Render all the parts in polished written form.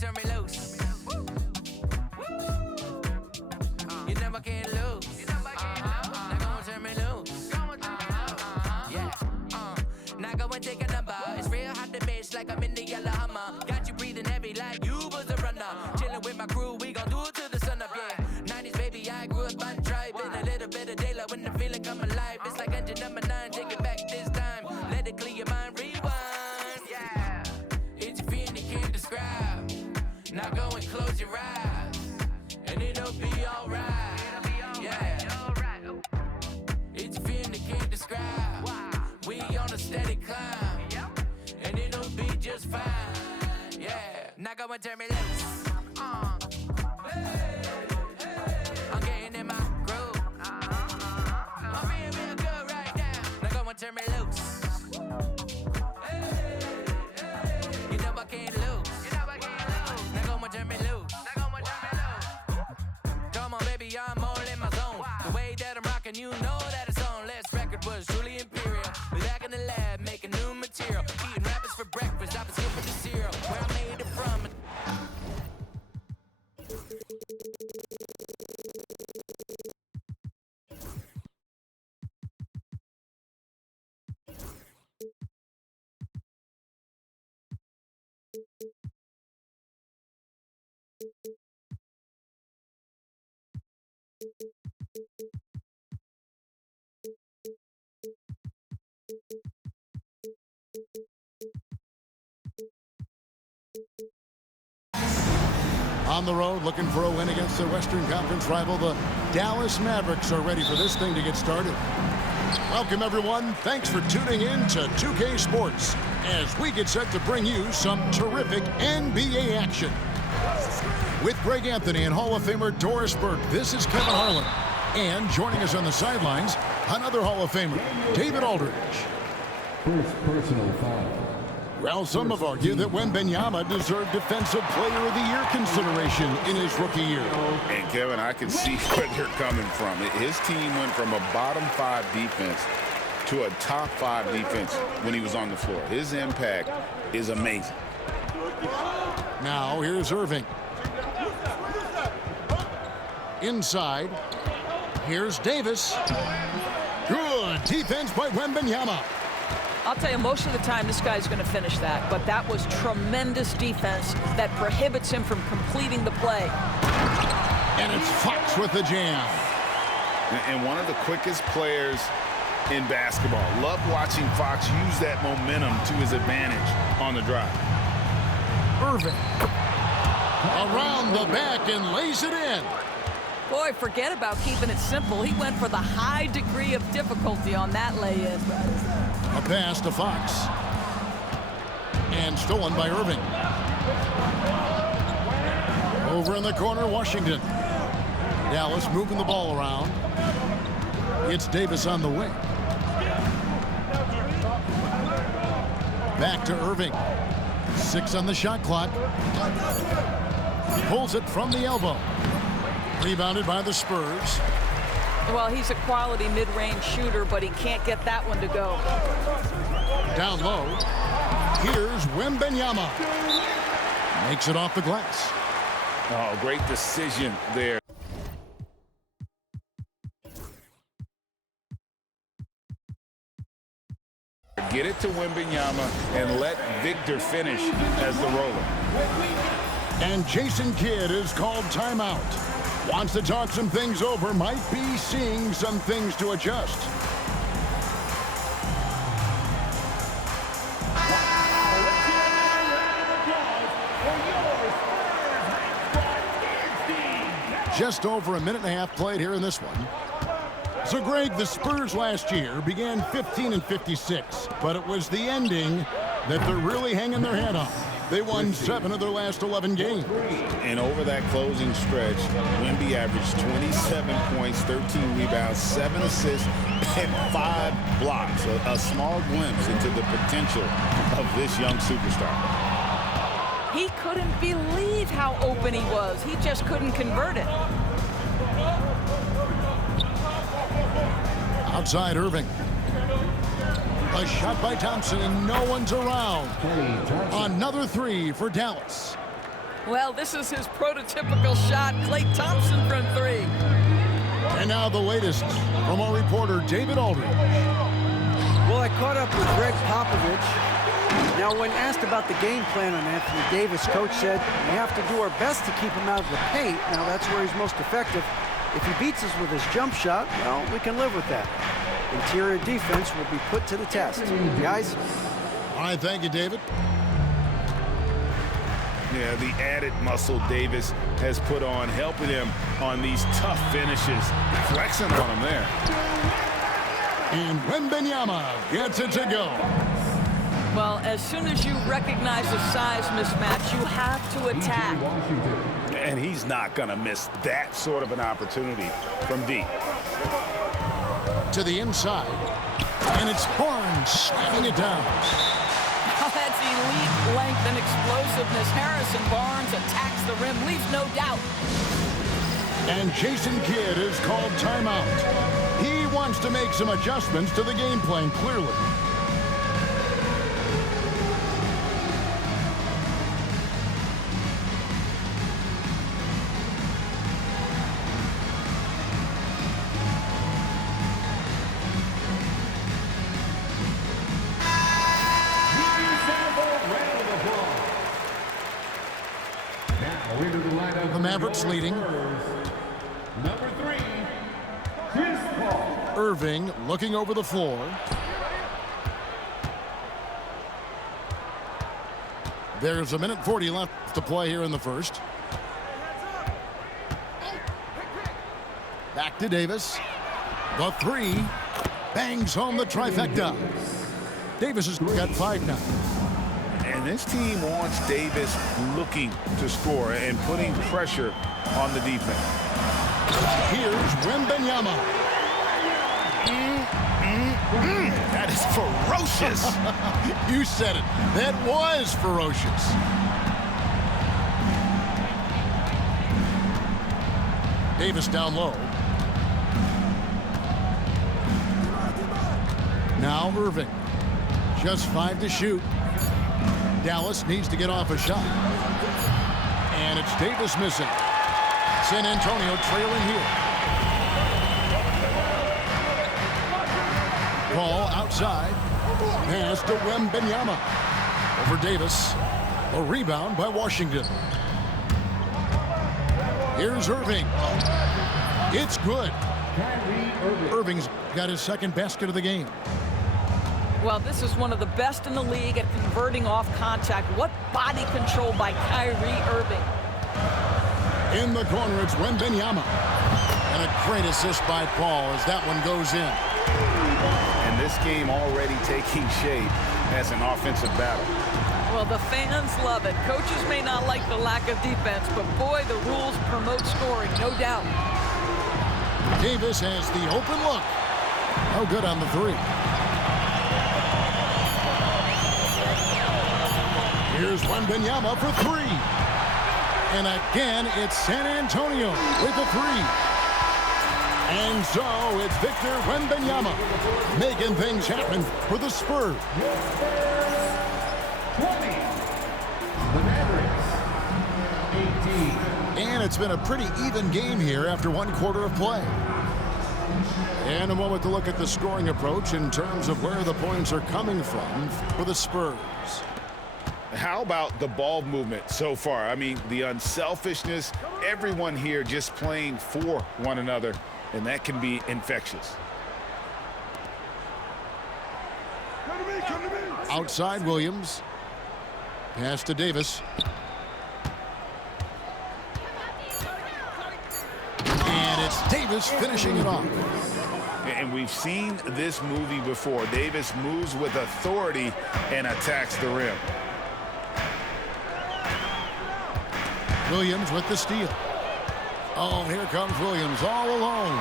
turn me loose. You never can lose. Now go and turn me loose. Yeah. Now go and take a number. It's real hot to miss like I'm in the yellow Hummer. Got you breathing heavy like you was a runner. Chilling with my crew, we gon' do it till the sun up, yeah. 90s baby, I grew up on tribe. In a little bit of daylight when the feeling come alive. It's like engine number 9, take it back this time. Let it clear your mind, rewind. Yeah. It's a feeling you can't describe. Now go and close your eyes, and it'll be alright. Yeah. It's a feeling you can't describe. We on a steady climb, and it'll be just fine. Yeah. Now go and turn me loose. I'm getting in my groove. I'm feeling real good right now. Now go and turn me loose. You know I can't lose. Now go and turn me loose. Come on, baby, I'm all in my zone. The way that I'm rocking, you know that it's on. Last record was truly imperial. Back in the lab, making new material. Eating rappers for breakfast, I was skipping the cereal. Where I made it from. On the road, looking for a win against their Western Conference rival, the Dallas Mavericks are ready for this thing to get started. Welcome, everyone. Thanks for tuning in to 2K Sports as we get set to bring you some terrific NBA action. With Greg Anthony and Hall of Famer Doris Burke, this is Kevin Harlan. And joining us on the sidelines, another Hall of Famer, David Aldridge. First personal foul. Well, some have argued that Wembanyama deserved Defensive Player of the Year consideration in his rookie year. And, Kevin, I can see where they're coming from. His team went from a bottom 5 defense to a top 5 defense when he was on the floor. His impact is amazing. Now, here's Irving. Inside. Here's Davis. Good defense by Wembanyama. I'll tell you, most of the time this guy's going to finish that, but that was tremendous defense that prohibits him from completing the play. And it's Fox with the jam. And one of the quickest players in basketball. Love watching Fox use that momentum to his advantage on the drive. Irving. Around the back and lays it in. Boy, forget about keeping it simple. He went for the high degree of difficulty on that lay-in. A pass to Fox. And stolen by Irving. Over in the corner, Washington. Dallas moving the ball around. It's Davis on the wing. Back to Irving. 6 on the shot clock. Pulls it from the elbow. Rebounded by the Spurs. Well, he's a quality mid-range shooter, but he can't get that one to go. Down low. Here's Wembanyama. Makes it off the glass. Oh, great decision there. Get it to Wembanyama and let Victor finish as the roller. And Jason Kidd is called timeout. Wants to talk some things over, might be seeing some things to adjust. Just over a minute and a half played here in this one. So, Greg, the Spurs last year began 15-56, but it was the ending that they're really hanging their head on. They won 7 of their last 11 games. And over that closing stretch, Wemby averaged 27 points, 13 rebounds, 7 assists, and 5 blocks. A small glimpse into the potential of this young superstar. He couldn't believe how open he was. He just couldn't convert it. Outside Irving. A shot by Thompson, and no one's around. Another 3 for Dallas. Well, this is his prototypical shot. Klay Thompson from three. And now the latest from our reporter, David Aldridge. Well, I caught up with Greg Popovich. Now, when asked about the game plan on Anthony Davis, coach said, we have to do our best to keep him out of the paint. Now, that's where he's most effective. If he beats us with his jump shot, well, we can live with that. Interior defense will be put to the test. Guys? All right, thank you, David. Yeah, the added muscle Davis has put on, helping him on these tough finishes. Flexing on him there. And Wembanyama gets it to go. Well, as soon as you recognize a size mismatch, you have to attack. And he's not going to miss that sort of an opportunity from deep. To the inside. And it's Barnes slamming it down. Oh, that's elite length and explosiveness. Harrison Barnes attacks the rim, leaves no doubt. And Jason Kidd is called timeout. He wants to make some adjustments to the game plan, clearly. The Mavericks leading. Number 3, Chris Paul. Irving looking over the floor. There's 1:40 left to play here in the first. Back to Davis. The three bangs home the trifecta. Davis has got 5 now. And this team wants Davis looking to score and putting pressure on the defense. Here's Wembanyama. That is ferocious. You said it. That was ferocious. Davis down low. Now Irving. Just 5 to shoot. Dallas needs to get off a shot. And it's Davis missing. San Antonio trailing here. Ball outside. Pass to Wembanyama. Over Davis. A rebound by Washington. Here's Irving. It's good. Irving's got his second basket of the game. Well, this is one of the best in the league at converting off contact. What body control by Kyrie Irving. In the corner, it's Wembanyama. And a great assist by Paul as that one goes in. And this game already taking shape as an offensive battle. Well, the fans love it. Coaches may not like the lack of defense, but boy, the rules promote scoring, no doubt. Davis has the open look. No good on the three. Here's Wembanyama for 3. And again, it's San Antonio with the 3. And so it's Victor Wembanyama making things happen for the Spurs. 20. The Mavericks. 18. And it's been a pretty even game here after 1 quarter of play. And a moment to look at the scoring approach in terms of where the points are coming from for the Spurs. How about the ball movement so far? I mean, the unselfishness, everyone here just playing for one another, and that can be infectious. Outside Williams. Pass to Davis. And it's Davis finishing it off. And we've seen this movie before. Davis moves with authority and attacks the rim. Williams with the steal. Oh, here comes Williams all alone.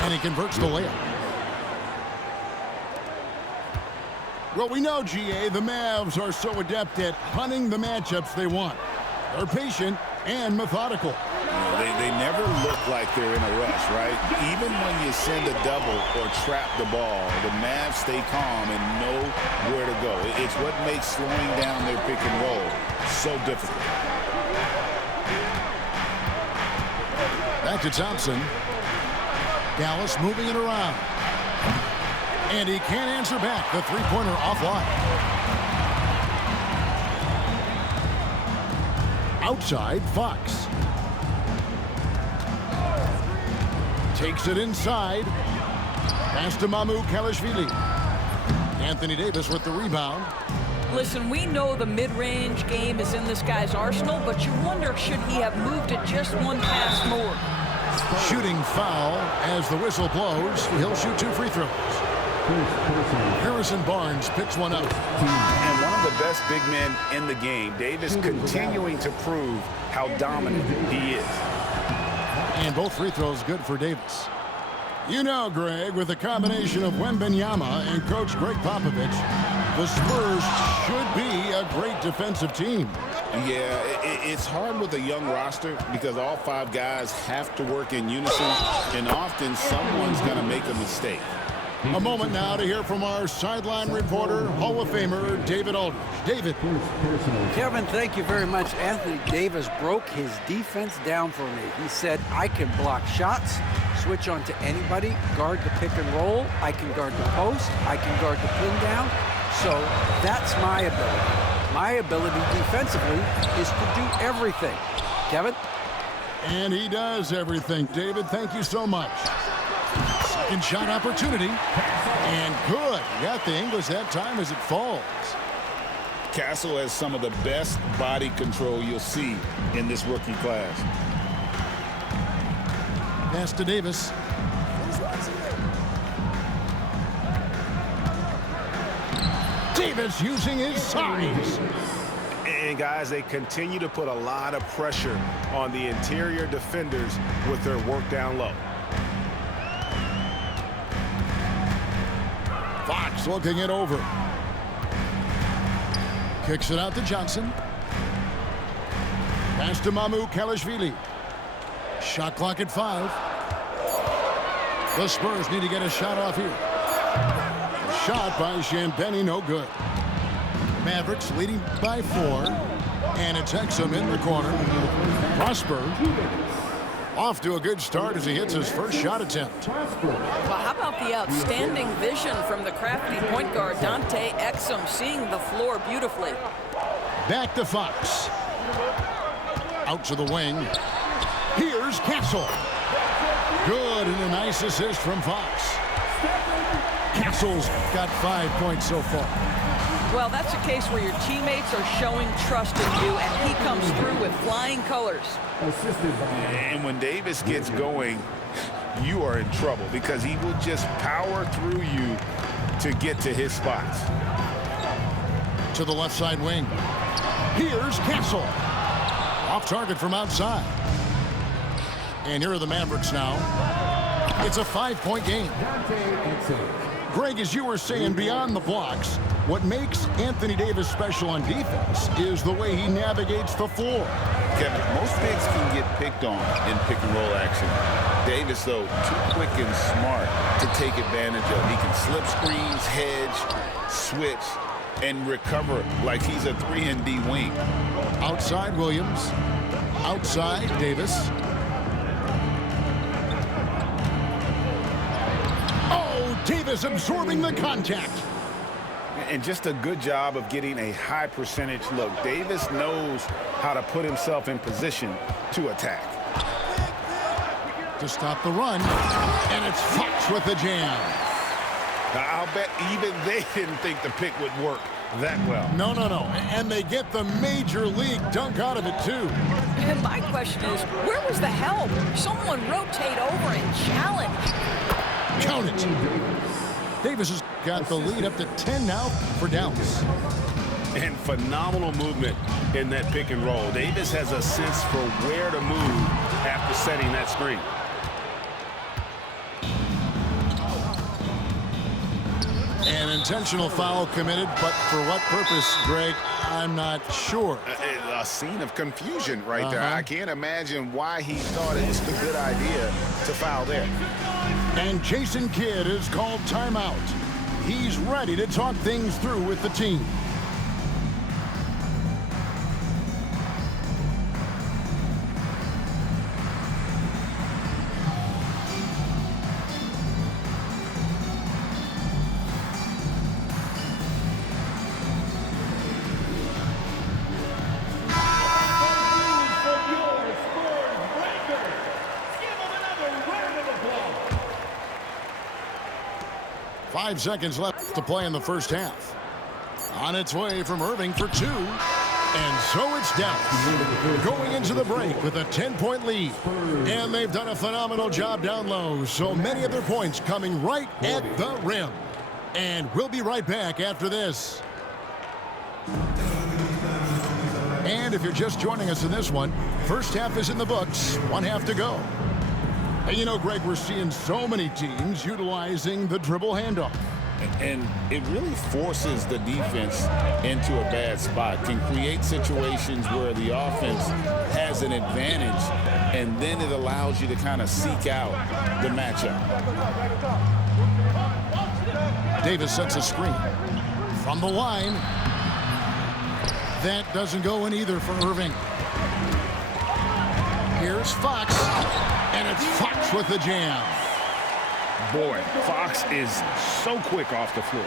And he converts the layup. Well, we know, GA, the Mavs are so adept at hunting the matchups they want. They're patient and methodical. They never look like they're in a rush, right? Even when you send a double or trap the ball, the Mavs stay calm and know where to go. It's what makes slowing down their pick and roll so difficult. Back to Thompson. Dallas moving it around. And he can't answer back. The three-pointer offline. Outside, Fox. Takes it inside. Pass to Mamukelashvili. Anthony Davis with the rebound. Listen, we know the mid-range game is in this guy's arsenal, but you wonder, should he have moved it just one pass more? Shooting foul as the whistle blows. He'll shoot 2 free throws. Harrison Barnes picks one up. And one of the best big men in the game, Davis continuing to prove how dominant he is. And both free throws good for Davis. You know, Greg, with a combination of Wembanyama and Coach Greg Popovich, the Spurs should be a great defensive team. Yeah, it's hard with a young roster because all 5 guys have to work in unison, and often someone's going to make a mistake. A moment now to hear from our sideline reporter, Hall of Famer David Aldridge. David. Kevin, thank you very much. Anthony Davis broke his defense down for me. He said, I can block shots, switch on to anybody, guard the pick and roll, I can guard the post, I can guard the pin down. So that's my ability. My ability defensively is to do everything. Kevin? And he does everything. David, thank you so much. Second shot opportunity. And good. Got the English that time as it falls. Castle has some of the best body control you'll see in this rookie class. Pass to Davis. Davis using his size. And guys, they continue to put a lot of pressure on the interior defenders with their work down low. Fox looking it over. Kicks it out to Johnson. Pass to Mamukelashvili. Shot clock at 5. The Spurs need to get a shot off here. Shot by Champagnie, no good. Mavericks leading by 4. And it's Exum in the corner. Prosper off to a good start as he hits his first shot attempt. Well, how about the outstanding vision from the crafty point guard, Dante Exum, seeing the floor beautifully. Back to Fox. Out to the wing. Here's Castle. Good, and a nice assist from Fox. Castle's got 5 points so far. Well, that's a case where your teammates are showing trust in you, and he comes through with flying colors. And when Davis gets going, you are in trouble because he will just power through you to get to his spots. To the left side wing. Here's Castle. Off target from outside. And here are the Mavericks now. It's a 5-point game. Greg, as you were saying, beyond the blocks, what makes Anthony Davis special on defense is the way he navigates the floor. Kevin, most bigs can get picked on in pick and roll action. Davis, though, too quick and smart to take advantage of. He can slip screens, hedge, switch, and recover like he's a 3-and-D wing. Outside Williams. Outside Davis. Oh, Davis absorbing the contact. And just a good job of getting a high percentage look. Davis knows how to put himself in position to attack. To stop the run. And it's Fox with the jam. Now, I'll bet even they didn't think the pick would work that well. No. And they get the major league dunk out of it, too. And my question is, where was the help? Someone rotate over and challenge. Count it. Davis has got the lead up to 10 now for Dallas. And phenomenal movement in that pick and roll. Davis has a sense for where to move after setting that screen. An intentional foul committed, but for what purpose, Greg, I'm not sure. A scene of confusion right there. I can't imagine why he thought it was a good idea to foul there. And Jason Kidd is called timeout. He's ready to talk things through with the team. From your Spurs Breakers. Give them another round of applause. 5 seconds left to play in the first half. On its way from Irving for 2. And so it's Dallas going into the break with a 10-point lead. And they've done a phenomenal job down low. So many of their points coming right at the rim. And we'll be right back after this. And if you're just joining us in this one, first half is in the books. 1 half to go. And you know, Greg, we're seeing so many teams utilizing the dribble handoff. And it really forces the defense into a bad spot, can create situations where the offense has an advantage, and then it allows you to kind of seek out the matchup. Davis sets a screen. From the line. That doesn't go in either for Irving. Here's Fox. And it's Fox with the jam. Boy, Fox is so quick off the floor.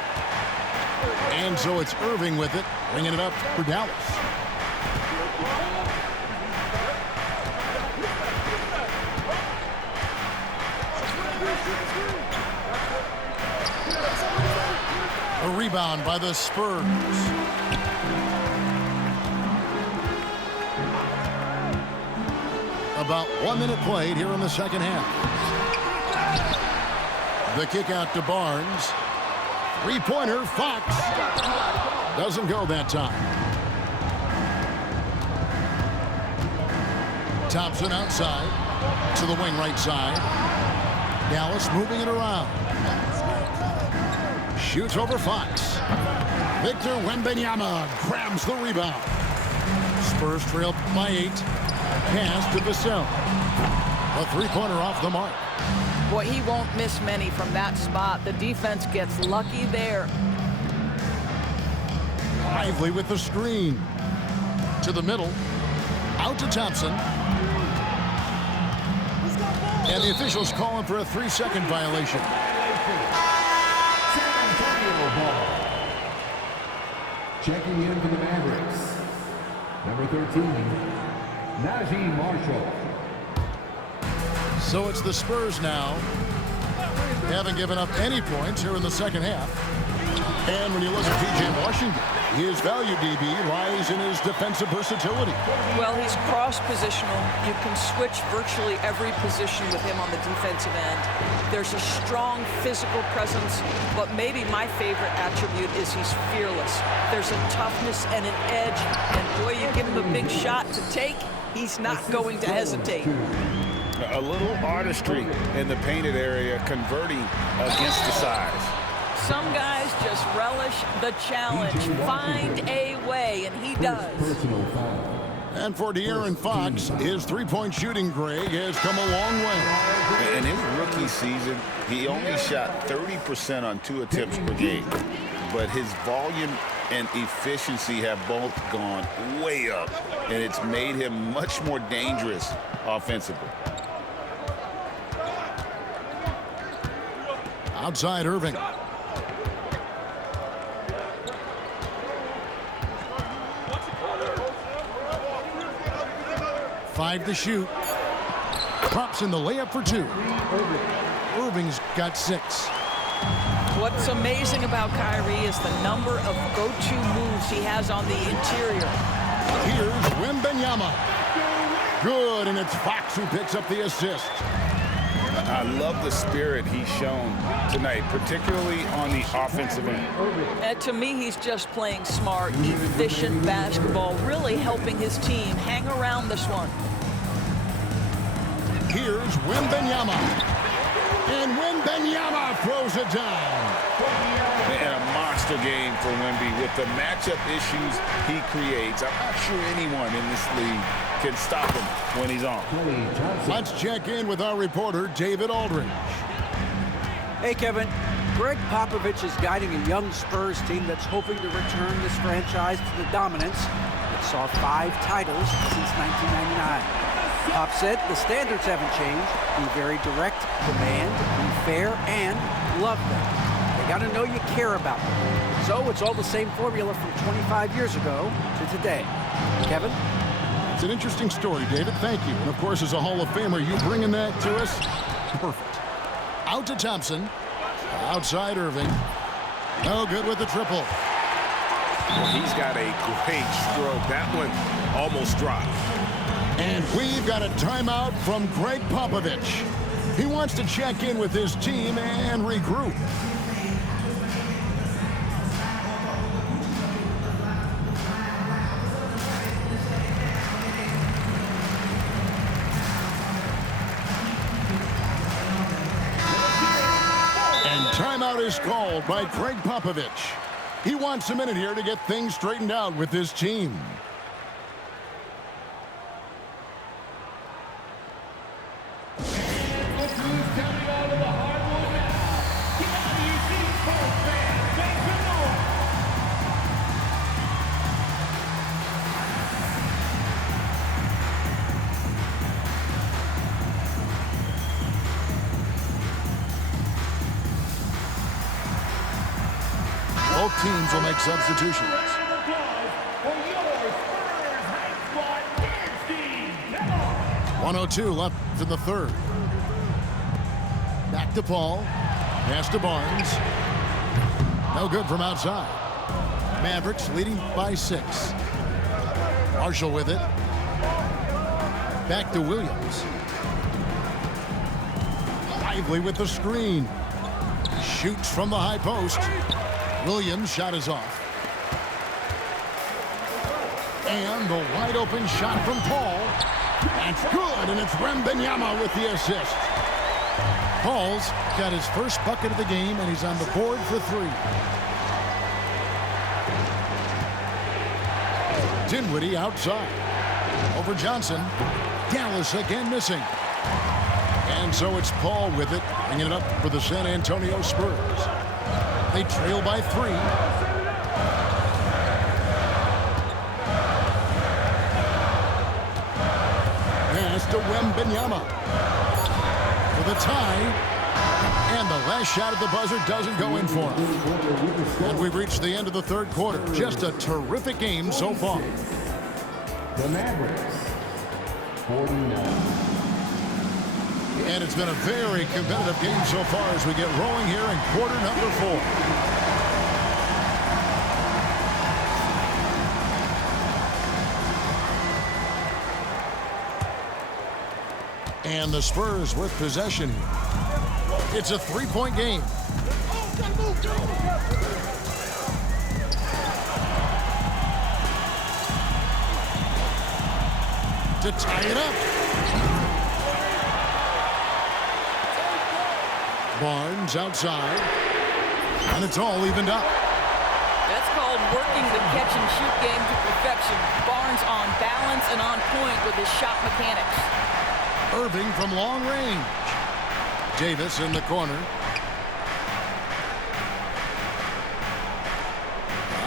And so it's Irving with it, bringing it up for Dallas. A rebound by the Spurs. About 1 minute played here in the second half. The kick out to Barnes. Three-pointer, Fox. Doesn't go that time. Thompson outside to the wing right side. Dallas moving it around. Shoots over Fox. Victor Wembanyama grabs the rebound. Spurs trail by 8. Pass to Vassell. A three-pointer off the mark. Boy, he won't miss many from that spot. The defense gets lucky there. Lively with the screen. To the middle. Out to Thompson. And the officials calling for a 3-second violation. Checking in for the Mavericks. Number 13, Najee Marshall. So it's the Spurs now. They haven't given up any points here in the second half. And when you look at P.J. Washington, his value, DB, lies in his defensive versatility. Well, he's cross-positional. You can switch virtually every position with him on the defensive end. There's a strong physical presence, but maybe my favorite attribute is he's fearless. There's a toughness and an edge, and boy, you give him a big shot to take, he's not going to hesitate. A little artistry in the painted area, converting against the size. Some guys just relish the challenge, find a way, and he does. And for De'Aaron Fox, his three-point shooting, Greg, has come a long way. In his rookie season, he only shot 30% on 2 attempts per game. But his volume and efficiency have both gone way up, and it's made him much more dangerous offensively. Outside Irving. Five to shoot. Pops in the layup for 2. Irving's got 6. What's amazing about Kyrie is the number of go-to moves he has on the interior. Here's Wembanyama. Good, and it's Fox who picks up the assist. I love the spirit he's shown tonight, particularly on the offensive end. And to me, he's just playing smart, efficient basketball, really helping his team hang around this one. Here's Wembanyama. And Wembanyama throws it down. And a monster game for Wemby with the matchup issues he creates. I'm not sure anyone in this league can stop him when he's on. Let's check in with our reporter, David Aldridge. Hey, Kevin. Greg Popovich is guiding a young Spurs team that's hoping to return this franchise to the dominance that saw 5 titles since 1999. Pop said the standards haven't changed. Be very direct, demand, be fair, and love them. They got to know you care about them. So it's all the same formula from 25 years ago to today. Kevin? It's an interesting story, David. Thank you. And, of course, as a Hall of Famer, you bringing that to us? Perfect. Out to Thompson. Outside Irving. No good with the triple. Well, he's got a great stroke. That one almost dropped. And we've got a timeout from Greg Popovich. He wants to check in with his team and regroup. Timeout is called by Greg Popovich. He wants a minute here to get things straightened out with his team. Both teams will make substitutions. 1:02 left in the third. Back to Paul. Pass to Barnes. No good from outside. Mavericks leading by 6. Marshall with it. Back to Williams. Lively with the screen. Shoots from the high post. Williams' shot is off. And the wide open shot from Paul. That's good, and it's Wembanyama with the assist. Paul's got his first bucket of the game, and he's on the board for 3. Dinwiddie outside. Over Johnson. Dallas again missing. And so it's Paul with it, bringing it up for the San Antonio Spurs. They trail by 3. Pass to Wembanyama for the tie. And the last shot at the buzzer doesn't go in for him. And we've reached the end of the third quarter. Just a terrific game so far. The Mavericks, 49. And it's been a very competitive game so far as we get rolling here in quarter number 4. And the Spurs with possession here. It's a 3-point game. To tie it up. Barnes outside, and it's all evened up. That's called working the catch-and-shoot game to perfection. Barnes on balance and on point with his shot mechanics. Irving from long range. Davis in the corner.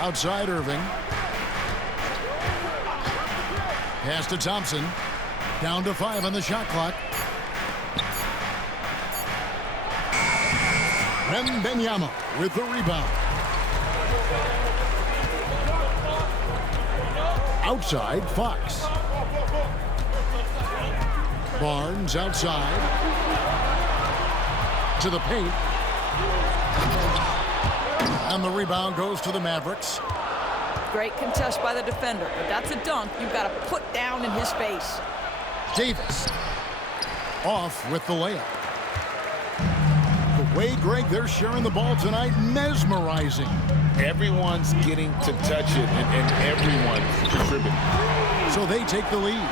Outside Irving. Pass to Thompson. Down to 5 on the shot clock. Wembanyama with the rebound. Outside, Fox. Barnes outside. To the paint. And the rebound goes to the Mavericks. Great contest by the defender, but that's a dunk you've got to put down in his face. Davis off with the layup. The way, Greg, they're sharing the ball tonight, mesmerizing. Everyone's getting to touch it, and everyone's contributing. So they take the lead.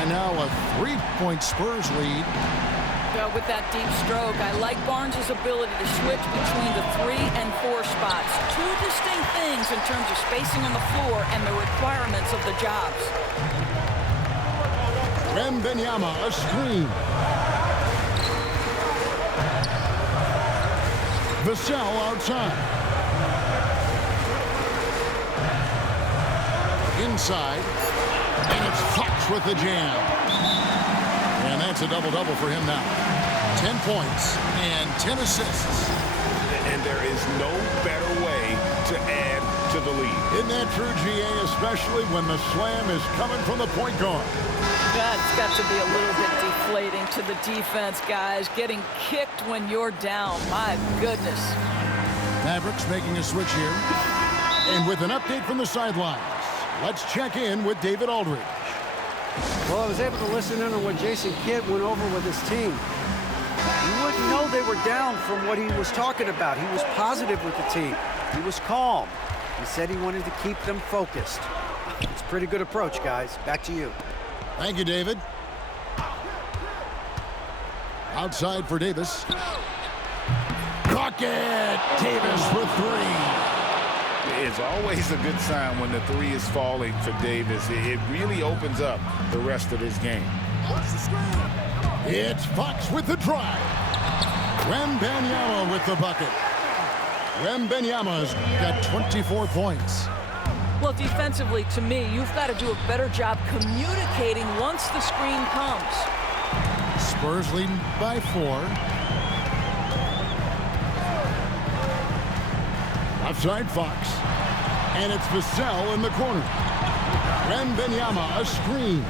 And now a 3-point Spurs lead. with that deep stroke. I like Barnes' ability to switch between the 3 and 4 spots. Two distinct things in terms of spacing on the floor and the requirements of the jobs. Wembanyama, a screen. Vassell outside. Inside. And it's Fox with the jam. And that's a double-double for him now. 10 points and 10 assists. And there is no better way to add to the lead. Isn't that true, GA, especially when the slam is coming from the point guard? That's got to be a little bit deflating to the defense, guys. Getting kicked when you're down. My goodness. Mavericks making a switch here. And with an update from the sidelines, let's check in with David Aldridge. Well, I was able to listen in on what Jason Kidd went over with his team. You wouldn't know they were down from what he was talking about. He was positive with the team. He was calm. He said he wanted to keep them focused. It's a pretty good approach, guys. Back to you. Thank you, David. Outside for Davis. Bucket! Davis for 3. It's always a good sign when the 3 is falling for Davis. It really opens up the rest of his game. It's Fox with the drive. Wembanyama with the bucket. Wembanyama's got 24 points. Well, defensively, to me, you've got to do a better job communicating once the screen comes. Spurs leading by 4. Outside Fox. And it's Vassell in the corner. Wembanyama, a screen.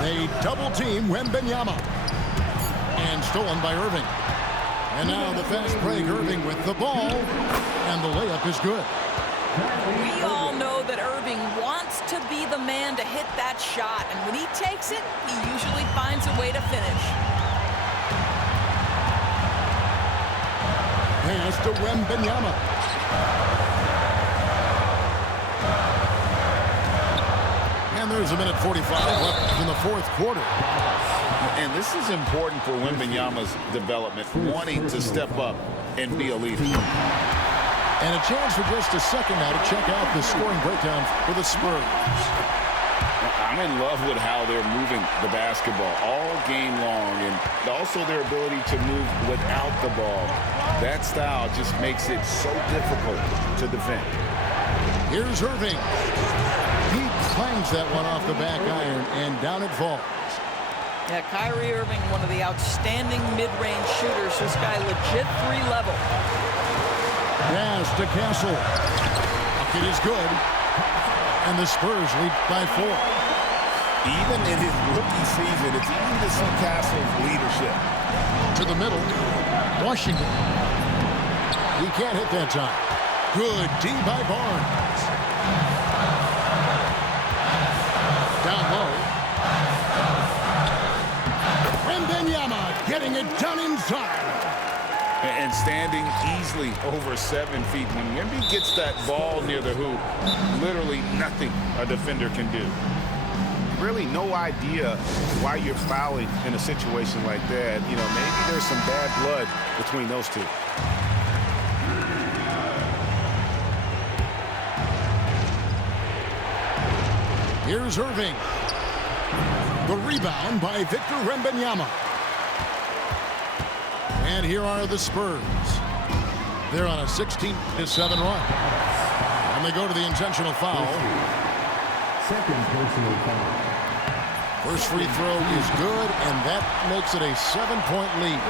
They double-team Wembanyama. And stolen by Irving. And now the fast break, Irving with the ball. And the layup is good. We all know that Irving wants to be the man to hit that shot. And when he takes it, he usually finds a way to finish. Pass to Wembanyama. And there's a minute 45 left in the fourth quarter. And this is important for Wembanyama's development, wanting to step up and be a leader. And a chance for just a second now to check out the scoring breakdown for the Spurs. I'm in love with how they're moving the basketball all game long, and also their ability to move without the ball. That style just makes it so difficult to defend. Here's Irving. He clangs that one off the back iron, and down it falls. Yeah, Kyrie Irving, one of the outstanding mid-range shooters. This guy legit 3-level. Pass to Castle. Bucket is good. And the Spurs lead by 4. Even in his rookie season, it's easy to see Castle's leadership. To the middle. Washington. He can't hit that time. Good D by Barnes. Down low. Wembanyama getting it done inside. And standing easily over 7 feet. When Wemby gets that ball near the hoop, literally nothing a defender can do. Really no idea why you're fouling in a situation like that. You know, maybe there's some bad blood between those two. Here's Irving. The rebound by Victor Wembanyama. And here are the Spurs. They're on a 16-7 run. And they go to the intentional foul. Second personal foul. First free throw is good, and that makes it a 7-point lead.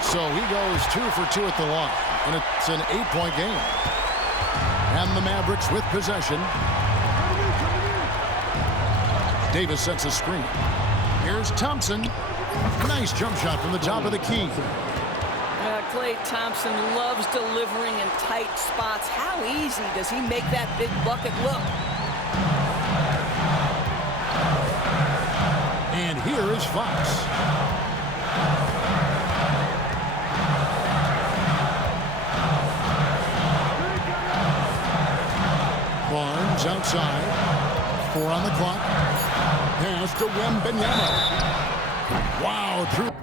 So he goes 2 for 2 at the line, and it's an 8-point game. And the Mavericks with possession. Davis sets a screen. Here's Thompson. Nice jump shot from the top of the key. Klay Thompson loves delivering in tight spots. How easy does he make that big bucket look? And here is Fox. Barnes outside. 4 on the clock. pass to Wembanyama. Wow, through.